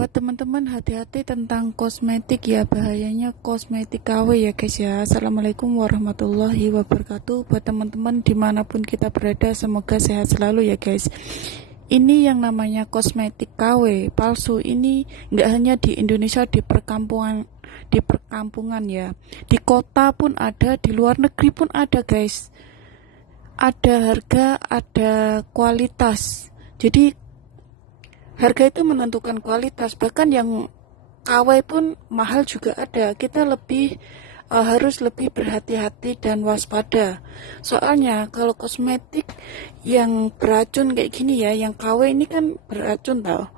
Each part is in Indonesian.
Buat teman-teman hati-hati tentang kosmetik ya, bahayanya kosmetik KW ya guys ya. Assalamualaikum warahmatullahi wabarakatuh. Buat teman-teman dimanapun kita berada, semoga sehat selalu ya guys. Ini yang namanya kosmetik KW palsu ini nggak hanya di Indonesia, di perkampungan ya, di kota pun ada, di luar negeri pun ada guys. Ada harga, ada kualitas. Jadi harga itu menentukan kualitas, bahkan yang KW pun mahal juga ada. Kita harus lebih berhati-hati dan waspada. Soalnya kalau kosmetik yang beracun kayak gini ya, yang KW ini kan beracun tau.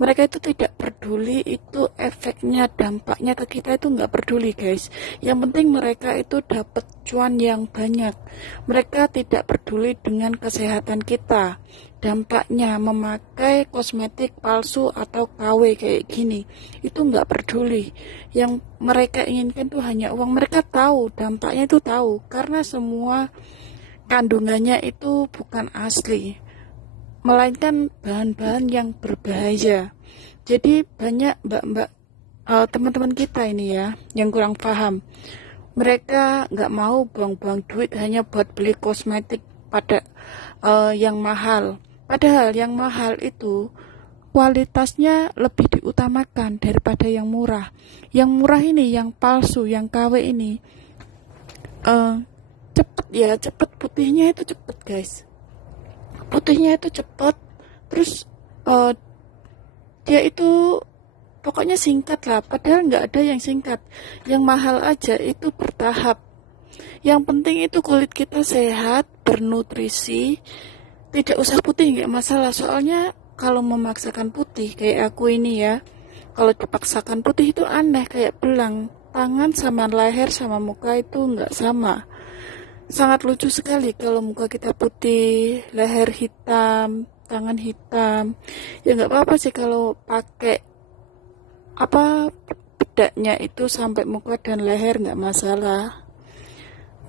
Mereka itu tidak peduli itu efeknya, dampaknya ke kita itu nggak peduli guys. Yang penting mereka itu dapat cuan yang banyak. Mereka tidak peduli dengan kesehatan kita. Dampaknya memakai kosmetik palsu atau KW kayak gini itu nggak peduli. Yang mereka inginkan tuh hanya uang. Mereka tahu dampaknya, itu tahu karena semua kandungannya itu bukan asli, melainkan bahan-bahan yang berbahaya. Jadi banyak mbak-mbak, teman-teman kita ini ya yang kurang paham. Mereka nggak mau buang-buang duit hanya buat beli kosmetik pada yang mahal. Padahal yang mahal itu kualitasnya lebih diutamakan daripada yang murah. Yang murah ini, yang palsu, yang KW ini cepet ya, cepet putihnya itu cepet guys. Putihnya itu cepet, terus dia itu pokoknya singkat lah, padahal nggak ada yang singkat. Yang mahal aja itu bertahap. Yang penting itu kulit kita sehat, bernutrisi, tidak usah putih nggak masalah. Soalnya kalau memaksakan putih kayak aku ini ya, kalau dipaksakan putih itu aneh, kayak belang. Tangan sama leher sama muka itu nggak sama. Sangat lucu sekali kalau muka kita putih, leher hitam, tangan hitam. Ya nggak apa-apa sih kalau pakai bedaknya itu sampai muka dan leher, nggak masalah.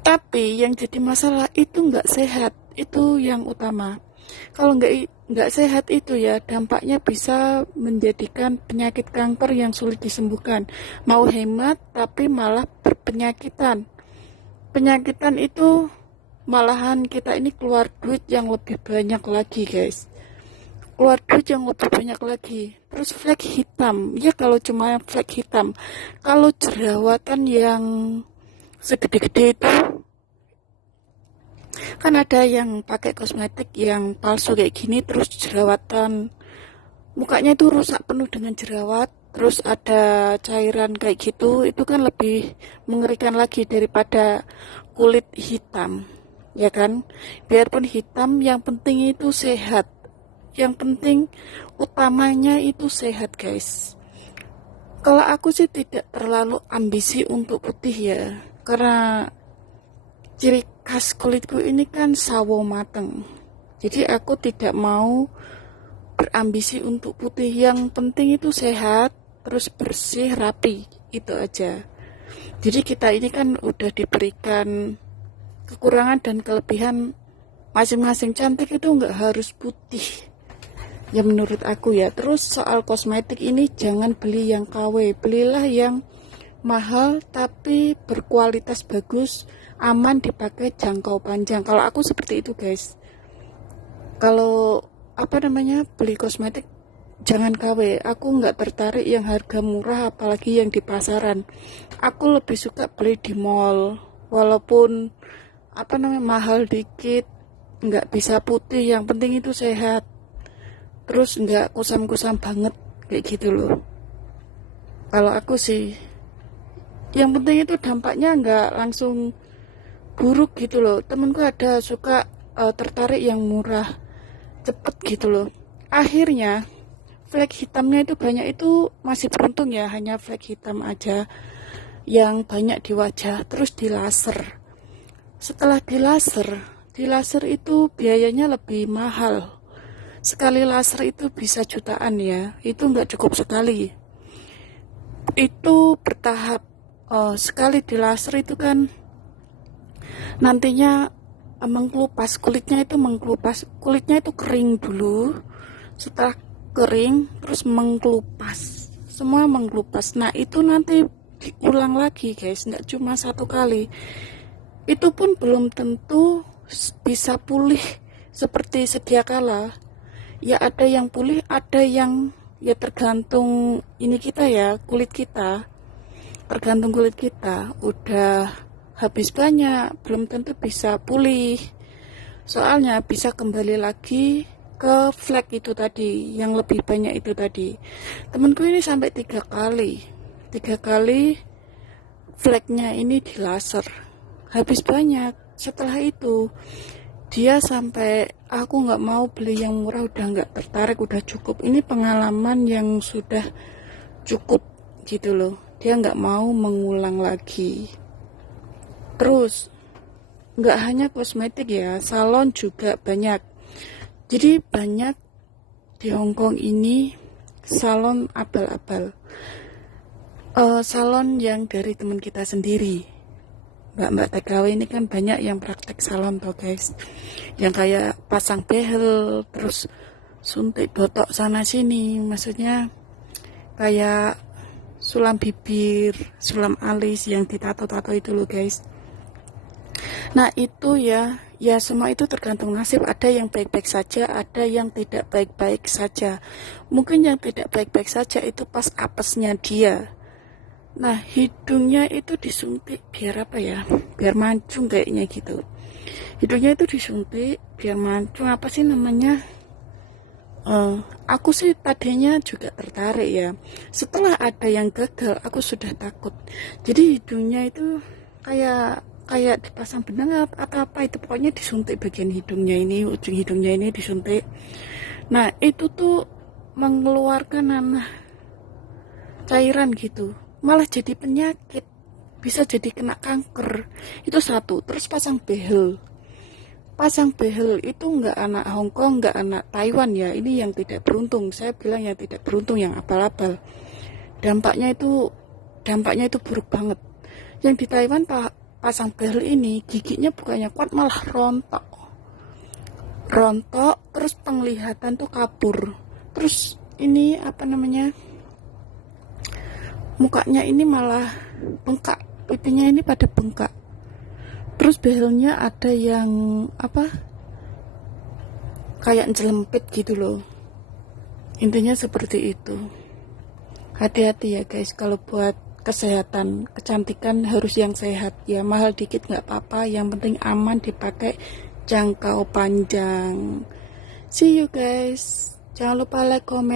Tapi yang jadi masalah itu nggak sehat, itu yang utama. Kalau nggak sehat itu ya dampaknya bisa menjadikan penyakit kanker yang sulit disembuhkan. Mau hemat tapi malah berpenyakitan. Penyakitan itu malahan kita ini keluar duit yang lebih banyak lagi guys. Keluar duit yang lebih banyak lagi. Terus flek hitam, ya kalau cuma flek hitam. Kalau jerawatan yang segede-gede itu, kan ada yang pakai kosmetik yang palsu kayak gini, terus jerawatan, mukanya itu rusak penuh dengan jerawat, terus ada cairan kayak gitu. Itu kan lebih mengerikan lagi daripada kulit hitam, ya kan? Biarpun hitam, yang penting itu sehat. Yang penting utamanya itu sehat guys. Kalau aku sih tidak terlalu ambisi untuk putih ya, karena ciri khas kulitku ini kan sawo mateng. Jadi aku tidak mau berambisi untuk putih. Yang penting itu sehat, terus bersih, rapi, itu aja. Jadi kita ini kan udah diberikan kekurangan dan kelebihan masing-masing. Cantik itu nggak harus putih ya menurut aku ya. Terus soal kosmetik ini jangan beli yang KW, belilah yang mahal tapi berkualitas bagus, aman dipakai, jangkau panjang. Kalau aku seperti itu guys. Kalau beli kosmetik jangan KW. Aku nggak tertarik yang harga murah, apalagi yang di pasaran. Aku lebih suka beli di mall, walaupun mahal dikit, nggak bisa putih, yang penting itu sehat, terus nggak kusam-kusam banget kayak gitu loh. Kalau aku sih, yang penting itu dampaknya nggak langsung buruk gitu loh. Temenku ada suka tertarik yang murah, cepet gitu loh. Akhirnya flek hitamnya itu banyak, itu masih beruntung ya, hanya flek hitam aja yang banyak di wajah, terus di laser. Setelah di laser itu biayanya lebih mahal. Sekali laser itu bisa jutaan ya, itu nggak cukup sekali. Itu bertahap. Sekali di laser itu kan nantinya mengkelupas kulitnya, kulitnya itu kering dulu. Setelah kering terus mengkelupas. semua mengelupas. Nah itu nanti diulang lagi guys, nggak cuma satu kali. Itu pun belum tentu bisa pulih seperti sedia kala. Ya ada yang pulih, ada yang ya tergantung ini kita ya, kulit kita. Tergantung kulit kita, udah habis banyak, belum tentu bisa pulih. Soalnya bisa kembali lagi ke flek itu tadi, yang lebih banyak itu tadi. Temanku ini sampai 3 kali fleknya ini di laser. Habis banyak. Setelah itu dia sampai aku nggak mau beli yang murah, udah nggak tertarik, udah cukup. Ini pengalaman yang sudah cukup gitu loh. Dia nggak mau mengulang lagi. Terus nggak hanya kosmetik ya, salon juga banyak. Jadi banyak di Hongkong ini salon abal-abal. Salon yang dari teman kita sendiri. Mbak-mbak TKW ini kan banyak yang praktek salon tuh guys, yang kayak pasang behel, terus suntik botok sana sini, maksudnya kayak sulam bibir, sulam alis yang ditato-tato itu loh guys. Nah itu ya semua itu tergantung nasib. Ada yang baik-baik saja, ada yang tidak baik-baik saja. Mungkin yang tidak baik-baik saja itu pas apesnya dia. Nah hidungnya itu disuntik biar apa ya, biar mancung kayaknya gitu. Hidungnya itu disuntik biar mancung, apa sih namanya. Aku sih tadinya juga tertarik ya. Setelah ada yang gagal aku sudah takut. Jadi hidungnya itu kayak dipasang benang atau apa itu, pokoknya disuntik bagian hidungnya ini, ujung hidungnya ini disuntik. Nah itu tuh mengeluarkan nanah cairan gitu, malah jadi penyakit, bisa jadi kena kanker. Itu satu. Terus pasang behel itu nggak anak Hongkong, nggak anak Taiwan ya, ini yang tidak beruntung. Saya bilang yang tidak beruntung, yang abal-abal. Dampaknya itu buruk banget. Yang di Taiwan pasang behel ini giginya bukannya kuat, malah rontok, terus penglihatan tuh kabur. Terus ini apa namanya, mukanya ini malah bengkak, pipinya ini pada bengkak. Terus behelnya ada yang apa, kayak jelempit gitu loh. Intinya seperti itu. Hati-hati ya guys, kalau buat kesehatan, kecantikan harus yang sehat ya. Mahal dikit nggak apa-apa, yang penting aman dipakai jangkau panjang. See you guys, jangan lupa like, comment.